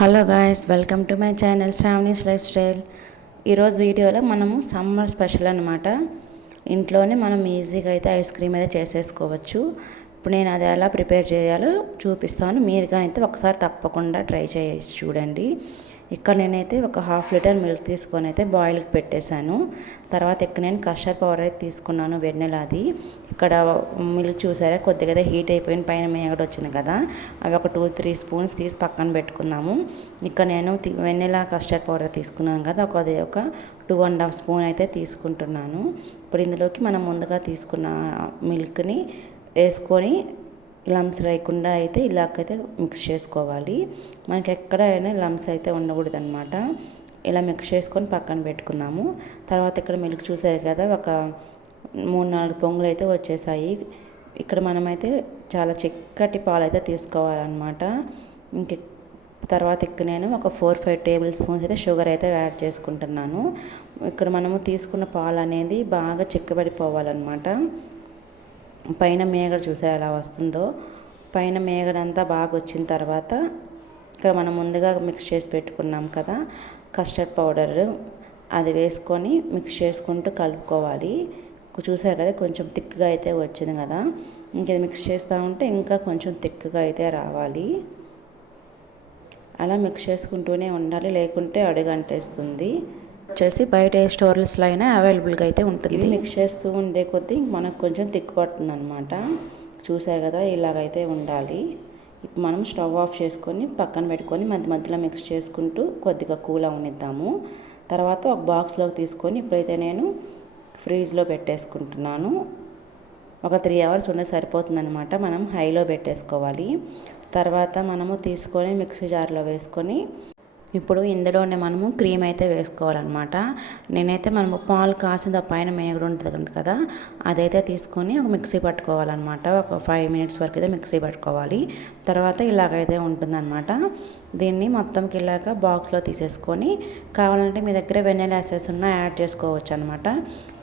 Hello guys welcome to my channel Shravani's lifestyle. ఈరోజు వీడియోలో మనము సమ్మర్ స్పెషల్ అనమాట ఇంట్లోనే మనం ఈజీగా అయితే ఐస్ క్రీమ్ అయితే చేసేసుకోవచ్చు. ఇప్పుడు నేను అది ఎలా ప్రిపేర్ చేయాలో చూపిస్తాను. మీరు కానీ అయితే ఒకసారి తప్పకుండా ట్రై చేసి చూడండి. ఇక్కడ నేనైతే ఒక హాఫ్ లీటర్ మిల్క్ తీసుకొని అయితే బాయిల్కి పెట్టేశాను. తర్వాత ఇక్కడ నేను కస్టర్డ్ పౌడర్ అయితే తీసుకున్నాను వెన్నెలాది. ఇక్కడ మిల్క్ చూసారా? కొద్దిగా అయితే హీట్ అయిపోయిన పైన మేగడ వచ్చింది కదా. అవి ఒక టూ త్రీ స్పూన్స్ తీసి పక్కన పెట్టుకుందాము. ఇక్కడ నేను వెన్నెలా కస్టర్డ్ పౌడర్ తీసుకున్నాను కదా ఒక అది ఒక టూ అండ్ హాఫ్ స్పూన్ అయితే తీసుకుంటున్నాను. ఇప్పుడు ఇందులోకి మనం ముందుగా తీసుకున్న మిల్క్ని వేసుకొని లమ్స్ లేకుండా అయితే ఇలాగైతే మిక్స్ చేసుకోవాలి. మనకి ఎక్కడైనా లమ్స్ అయితే ఉండకూడదు అనమాట ఇలా మిక్స్ చేసుకొని పక్కన పెట్టుకుందాము. తర్వాత ఇక్కడ మిల్క్ చూసారు కదా ఒక మూడు నాలుగు పొంగులు అయితే వచ్చేసాయి. ఇక్కడ మనమైతే చాలా చిక్కటి పాలు అయితే తీసుకోవాలన్నమాట. ఇంక తర్వాత ఇక్కడ నేను ఒక ఫోర్ ఫైవ్ టేబుల్ స్పూన్స్ అయితే షుగర్ అయితే యాడ్ చేసుకుంటున్నాను. ఇక్కడ మనము తీసుకున్న పాలు అనేది బాగా చిక్కబడిపోవాలన్నమాట. పైన మేగడ చూసారు ఎలా వస్తుందో? పైన మేగడంతా బాగా వచ్చిన తర్వాత ఇక్కడ మనం ముందుగా మిక్స్ చేసి పెట్టుకున్నాం కదా కస్టర్డ్ పౌడర్ అది వేసుకొని మిక్స్ చేసుకుంటూ కలుపుకోవాలి. చూసారు కదా కొంచెం థిక్గా అయితే వచ్చింది కదా. ఇంకేది మిక్స్ చేస్తూ ఉంటే ఇంకా కొంచెం థిక్గా అయితే రావాలి. అలా మిక్స్ చేసుకుంటూనే ఉండాలి లేకుంటే అడుగంటేస్తుంది. వచ్చేసి బయట ఏ స్టోర్స్లో అయినా అవైలబుల్గా అయితే ఉంటుంది. మిక్స్ చేస్తూ ఉండే కొద్దీ మనకు కొంచెం తిక్కుపడుతుంది అనమాట చూసారు కదా ఇలాగైతే ఉండాలి. ఇప్పుడు మనం స్టవ్ ఆఫ్ చేసుకొని పక్కన పెట్టుకొని మధ్య మధ్యలో మిక్స్ చేసుకుంటూ కొద్దిగా కూల్ అవనిద్దాము. తర్వాత ఒక బాక్స్లోకి తీసుకొని ఇప్పుడైతే నేను ఫ్రీజ్లో పెట్టేసుకుంటున్నాను. ఒక త్రీ అవర్స్ ఉండే సరిపోతుందనమాట మనం హైలో పెట్టేసుకోవాలి. తర్వాత మనము తీసుకొని మిక్సీ జార్లో వేసుకొని ఇప్పుడు ఇందులోనే మనము క్రీమ్ అయితే వేసుకోవాలన్నమాట. నేనైతే మనము పాలు కాసిన పైన మేగడు ఉంటుంది కదా అదైతే తీసుకొని ఒక మిక్సీ పట్టుకోవాలన్నమాట. ఒక ఫైవ్ మినిట్స్ వరకు అయితే మిక్సీ పట్టుకోవాలి. తర్వాత ఇలాగైతే ఉంటుందన్నమాట. దీన్ని మొత్తంకి వెళ్ళాక బాక్స్లో తీసేసుకొని కావాలంటే మీ దగ్గర వెన్నెల ఎసెస్ ఉన్న యాడ్ చేసుకోవచ్చు అనమాట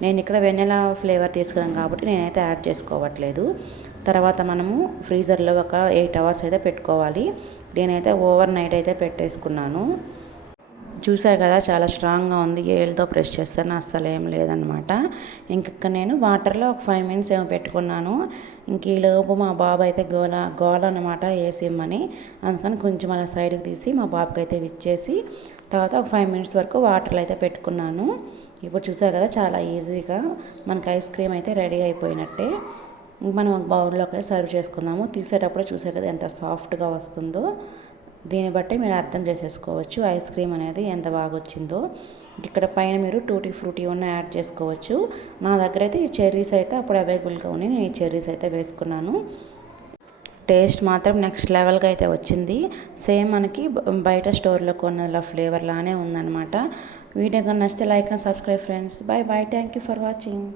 నేను ఇక్కడ వెన్నెల ఫ్లేవర్ తీసుకున్నాను కాబట్టి నేనైతే యాడ్ చేసుకోవట్లేదు. తర్వాత మనము ఫ్రీజర్లో ఒక ఎయిట్ అవర్స్ అయితే పెట్టుకోవాలి. నేనైతే ఓవర్ నైట్ అయితే పెట్టేసుకున్నాను. చూసారు కదా చాలా స్ట్రాంగ్గా ఉంది. ఏళ్ళతో ప్రెస్ చేస్తాను అస్సలు ఏం లేదనమాట. ఇంక నేను వాటర్లో ఒక ఫైవ్ మినిట్స్ ఏమో పెట్టుకున్నాను. ఇంక ఈలోపు మా బాబు అయితే గోల గోల అనమాట వేసిమ్మని అందుకని కొంచెం అలా సైడ్కి తీసి మా బాబుకి అయితే విచ్చేసి తర్వాత ఒక ఫైవ్ మినిట్స్ వరకు వాటర్లో అయితే పెట్టుకున్నాను. ఇప్పుడు చూసారు కదా చాలా ఈజీగా మనకి ఐస్ క్రీమ్ అయితే రెడీ అయిపోయినట్టే. మనం బౌల్లోకి సర్వ్ చేసుకుందాము. తీసేటప్పుడు చూసే కదా ఎంత సాఫ్ట్గా వస్తుందో. దీన్ని బట్టి మీరు అర్థం చేసేసుకోవచ్చు ఐస్ క్రీమ్ అనేది ఎంత బాగా వచ్చిందో ఇక్కడ పైన మీరు టూటీ ఫ్రూటీ ఉన్న యాడ్ చేసుకోవచ్చు. నా దగ్గర అయితే ఈ చెర్రీస్ అయితే అప్పుడు అవైలబుల్గా ఉన్నాయి. నేను ఈ చెర్రీస్ అయితే వేసుకున్నాను. టేస్ట్ మాత్రం నెక్స్ట్ లెవెల్గా అయితే వచ్చింది. సేమ్ మనకి బయట స్టోర్లో కొన్న ఫ్లేవర్ లానే ఉందన్నమాట. వీడియో కానీ నచ్చితే like and subscribe friends. Bye bye thank you for watching.